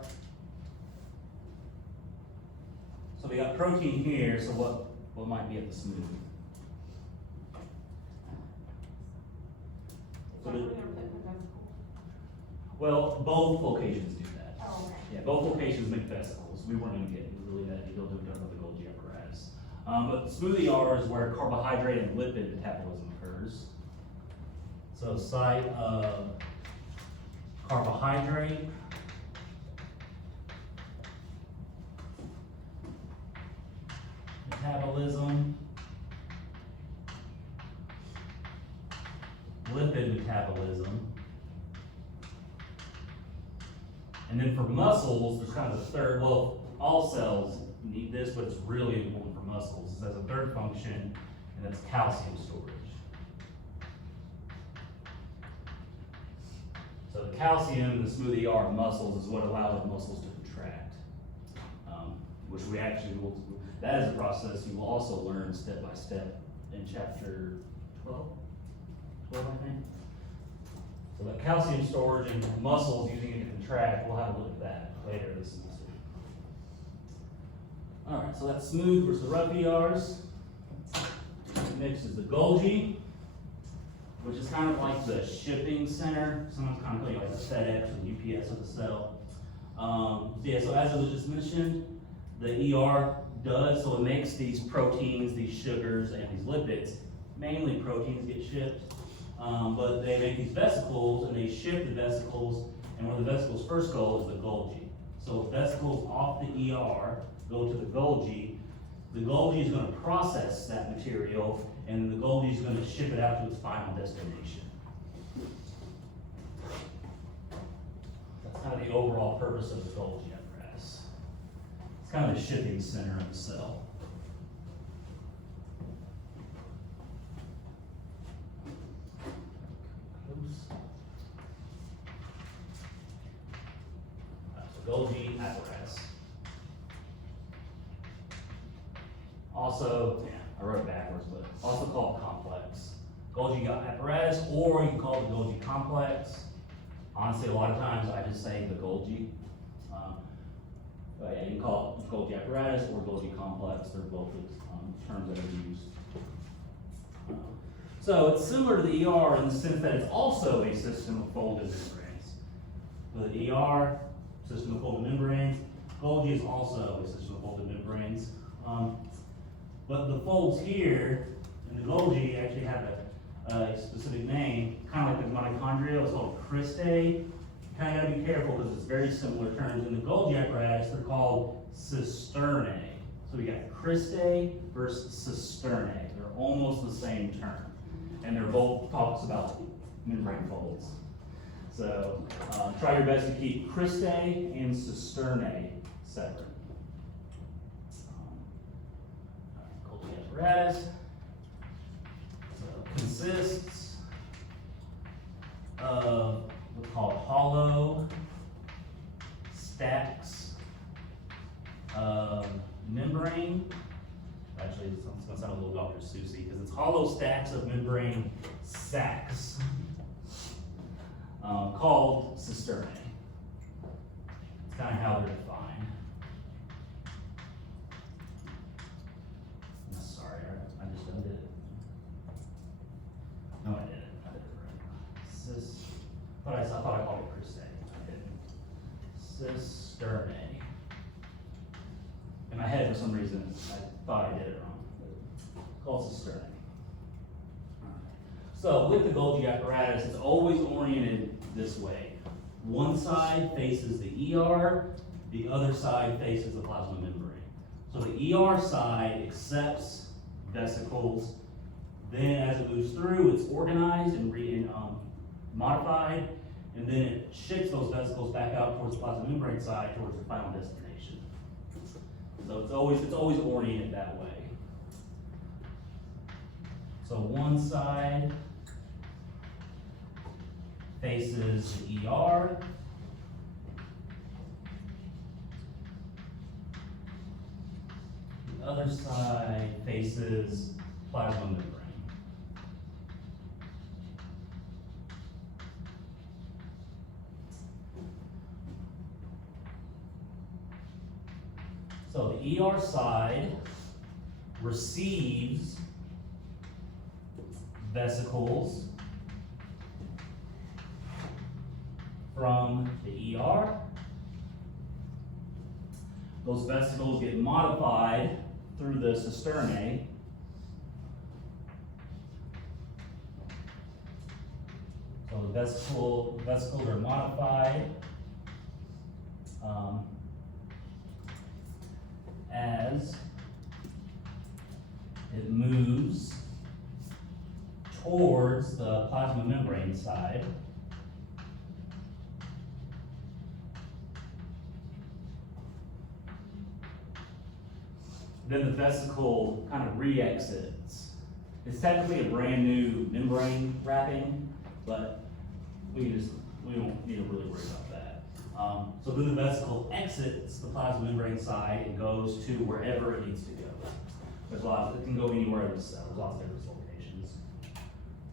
So we got protein here, so what might be at the smooth? Well, both locations do that. Oh, okay. Yeah, both locations make vesicles. We weren't gonna get really that detailed to talk about the Golgi apparatus. But smooth ER is where carbohydrate and lipid metabolism occurs. So site of carbohydrate. Metabolism. metabolism. And then for muscles, there's kind of a third, well, all cells need this, but it's really important for muscles. It has a third function, and that's calcium storage. So the calcium in the smooth ER of muscles is what allows the muscles to contract, which we actually will, that is a process you will also learn step by step in chapter 12, I think. So the calcium storage in muscles using it to contract, we'll have a look at that later this semester. All right, so that's smooth versus the rough ERs. Next is the Golgi, which is kind of like the shipping center. Someone's kind of like the FedEx or the UPS of the cell. Yeah, so as I was just mentioned, the ER does, so it makes these proteins, these sugars, and these lipids. Mainly proteins get shipped, but they make these vesicles, and they ship the vesicles, and where the vesicles first go is the Golgi. So vesicles off the ER go to the Golgi. The Golgi is going to process that material, and the Golgi is going to ship it out to its final destination. That's kind of the overall purpose of the Golgi apparatus. It's kind of the shipping center of the cell. Golgi apparatus. Also, I wrote it backwards, but also called complex. Golgi apparatus, or you can call it the Golgi complex. Honestly, a lot of times I just say the Golgi. But yeah, you can call it Golgi apparatus or Golgi complex. They're both terms that are used. So it's similar to the ER in the sense that it's also a system of folded membranes. The ER, system of folded membranes. Golgi is also a system of folded membranes. But the folds here in the Golgi actually have a specific name, kind of like the mitochondria. It's called cristae. You kind of got to be careful because it's very similar terms. In the Golgi apparatus, they're called cisternae. So we got cristae versus cisternae. They're almost the same term, and they're both talks about membrane folds. So try your best to keep cristae and cisternae separate. Golgi apparatus consists of what's called hollow stacks of membrane. Actually, it's going to sound a little Dr. Seussy because it's hollow stacks of membrane sacs. Called cisternae. It's kind of how they're defined. I'm sorry, I just undid it. No, I didn't. I did it right. I thought I called it cristae. I didn't. Cisternae. In my head, for some reason, I thought I did it wrong. Called cisternae. So with the Golgi apparatus, it's always oriented this way. One side faces the ER, the other side faces the plasma membrane. So the ER side accepts vesicles, then as it moves through, it's organized and modified, and then it ships those vesicles back out towards the plasma membrane side, towards the final destination. So it's always oriented that way. So one side faces the ER. The other side faces plasma membrane. So the ER side receives vesicles from the ER. Those vesicles get modified through the cisternae. So the vesicles are modified as it moves towards the plasma membrane side. Then the vesicle kind of re-exits. It's technically a brand new membrane wrapping, but we don't need to really worry about that. So then the vesicle exits the plasma membrane side and goes to wherever it needs to go. There's lots, it can go anywhere in the cell, there's lots of different locations.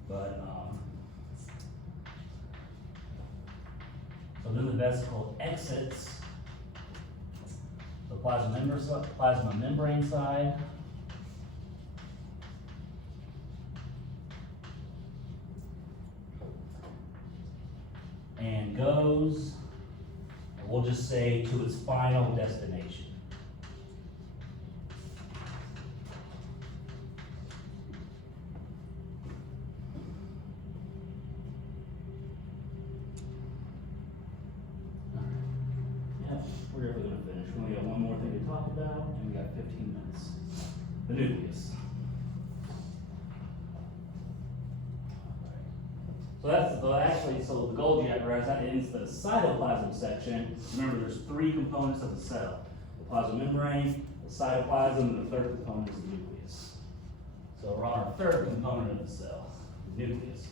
But, so then the vesicle exits the plasma membrane side. And goes, we'll just say, to its final destination. Yep, we're never gonna finish. We only got one more thing to talk about, and we got 15 minutes. The nucleus. So the Golgi apparatus, that ends the cytoplasm section. Remember, there's three components of the cell: the plasma membrane, the cytoplasm, and the third component is the nucleus. So we're on our third component of the cell, the nucleus.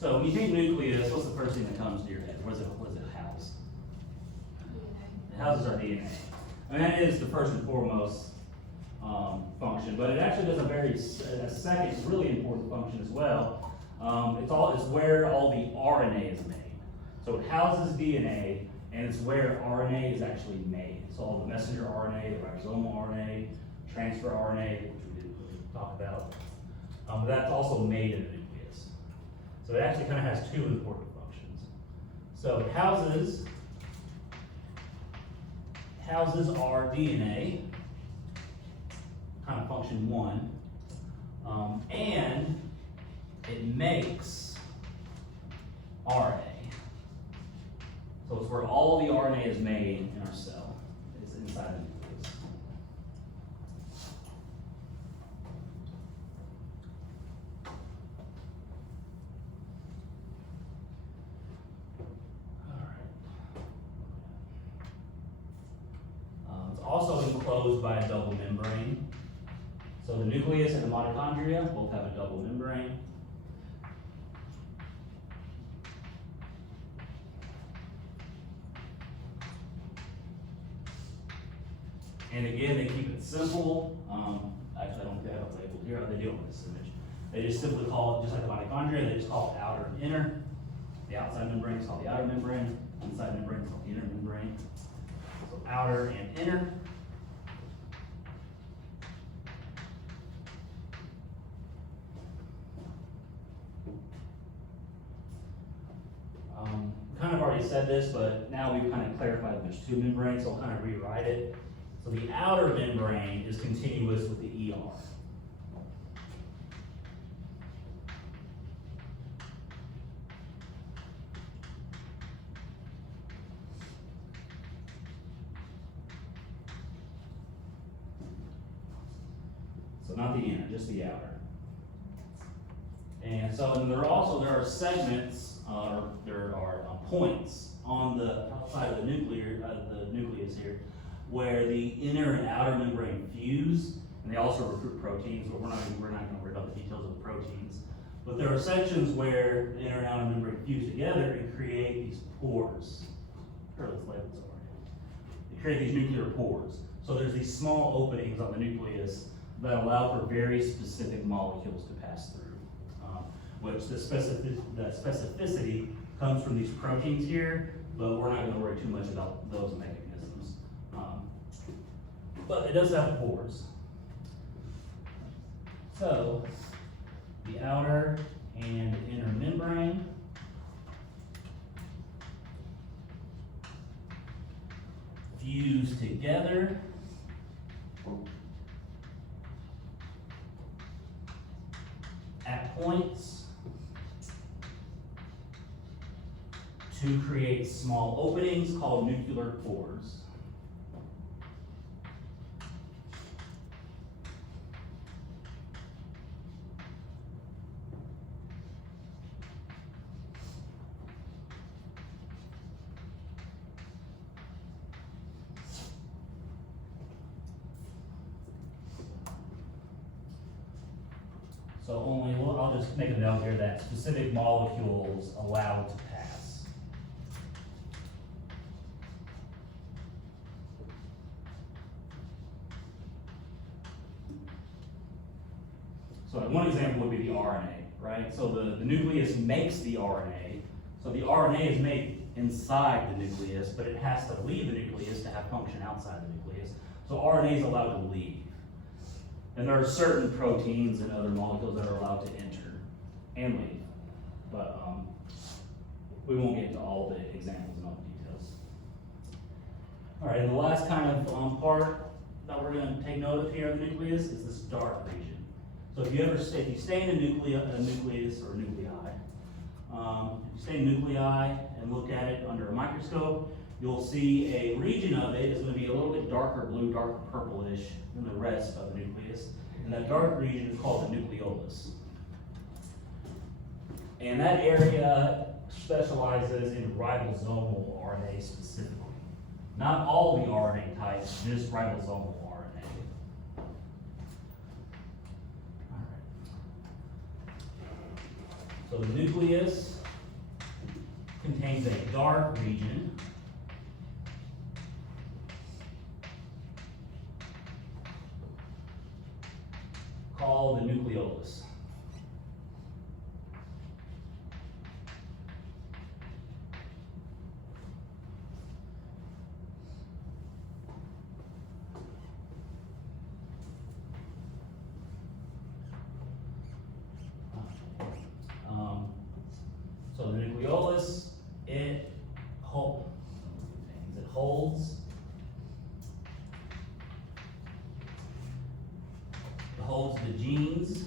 So when you think nucleus, what's the first thing that comes to your head? What does it house? DNA. It houses our DNA. I mean, that is the first and foremost function, but it actually does a second, really important function as well. It's where all the RNA is made. So it houses DNA, and it's where RNA is actually made. So all the messenger RNA, the ribosomal RNA, transfer RNA, which we didn't really talk about, that's also made in the nucleus. So it actually kind of has two important functions. So it houses our DNA, kind of function one, and it makes RNA. So it's where all the RNA is made in our cell. It's inside the nucleus. It's also enclosed by a double membrane. So the nucleus and the mitochondria both have a double membrane. And again, they keep it simple. Actually, I don't think I have it labeled here. They do on this image. They just simply call it, just like the mitochondria, they just call it outer and inner. The outside membrane is called the outer membrane. Inside membrane is called the inner membrane. So outer and inner. Kind of already said this, but now we've kind of clarified that there's two membranes, so I'll kind of rewrite it. So the outer membrane is continuous with the ER. So not the inner, just the outer. And so and there are segments, there are points on the outside of the nucleus here, where the inner and outer membrane fuse, and they also recruit proteins, but we're not going to worry about the details of the proteins. But there are sections where the inner and outer membrane fuse together and create these pores. They create these nuclear pores. So there's these small openings on the nucleus that allow for very specific molecules to pass through, which the specificity comes from these proteins here, but we're not going to worry too much about those mechanisms. But it does have pores. So the outer and inner membrane fuse together at points to create small openings called nuclear pores. So I'll just make a note here that specific molecules allowed to pass. So one example would be the RNA, right? So the nucleus makes the RNA. So the RNA is made inside the nucleus, but it has to leave the nucleus to have function outside the nucleus. So RNA is allowed to leave. And there are certain proteins and other molecules that are allowed to enter and leave. But we won't get into all the examples and all the details. All right, and the last kind of part that we're going to take note of here in the nucleus is this dark region. So if you stay in a nucleus or nuclei, if you stay in nuclei and look at it under a microscope, you'll see a region of it is going to be a little bit darker blue, darker purplish than the rest of the nucleus. And that dark region is called the nucleolus. And that area specializes in ribosomal RNA specifically. Not all the RNA types, just ribosomal RNA. All right. So the nucleus contains a dark region called the nucleolus. So the nucleolus, it holds the genes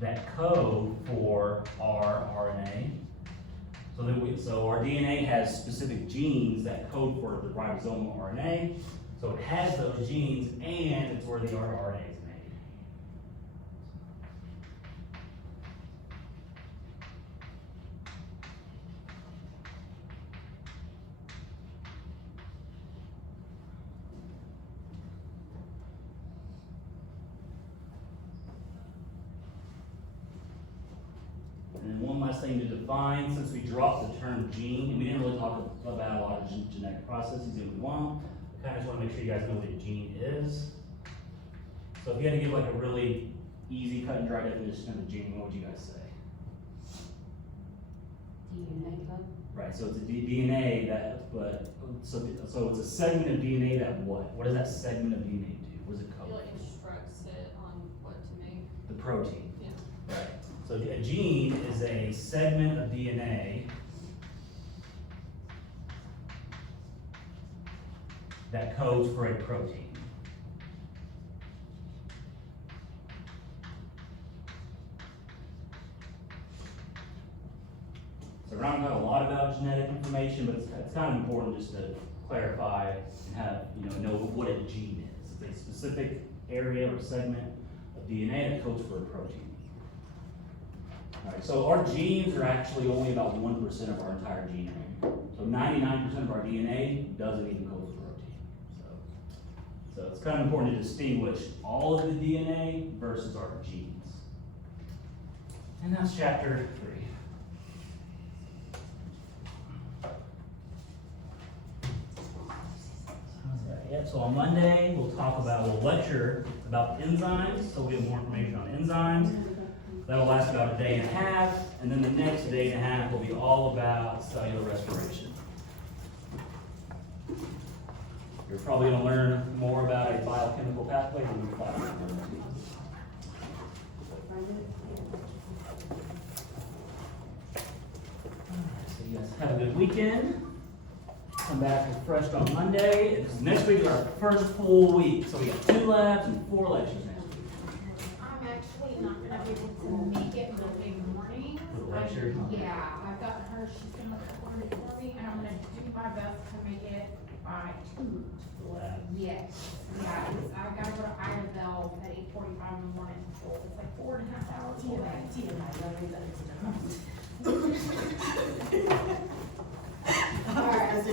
that code for our RNA. So our DNA has specific genes that code for the ribosomal RNA. So it has those genes, and it's where the RNA is made. And then one last thing to define, since we dropped the term gene, and we didn't really talk about a lot of genetic processes, and we won't, I kind of just want to make sure you guys know what a gene is. So if you had to give like a really easy, cut and dry definition of a gene, what would you guys say? DNA code? Right, so it's a DNA so it's a segment of DNA that what? What does that segment of DNA do? What does it code? It instructs it on what to make. The protein. Yeah. Right. So a gene is a segment of DNA that codes for a protein. So we're not going to talk a lot about genetic information, but it's kind of important just to clarify and have know what a gene is. It's a specific area or segment of DNA that codes for a protein. All right, so our genes are actually only about 1% of our entire genome. So 99% of our DNA doesn't even code for protein. So it's kind of important to distinguish all of the DNA versus our genes. And that's chapter 3. So on Monday, we'll lecture about enzymes, so we have more information on enzymes. That'll last about a day and a half, and then the next day and a half will be all about cellular respiration. You're probably going to learn more about a biochemical pathway than you thought you were going to. So you guys have a weekend. Come back refreshed on Monday. And next week is our first full week. So we got 2 labs and 4 lectures next week. I'm actually not gonna be able to make it Monday morning. For the lecture? Yeah, I've got her, she's gonna record it for me, and I'm gonna do my best to make it by 2. The lab. Yes, yeah, I gotta go to Iredell at 8:45 in the morning, so it's like 4.5 hours away. Alright.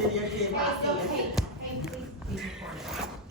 Hey, hey, please record it.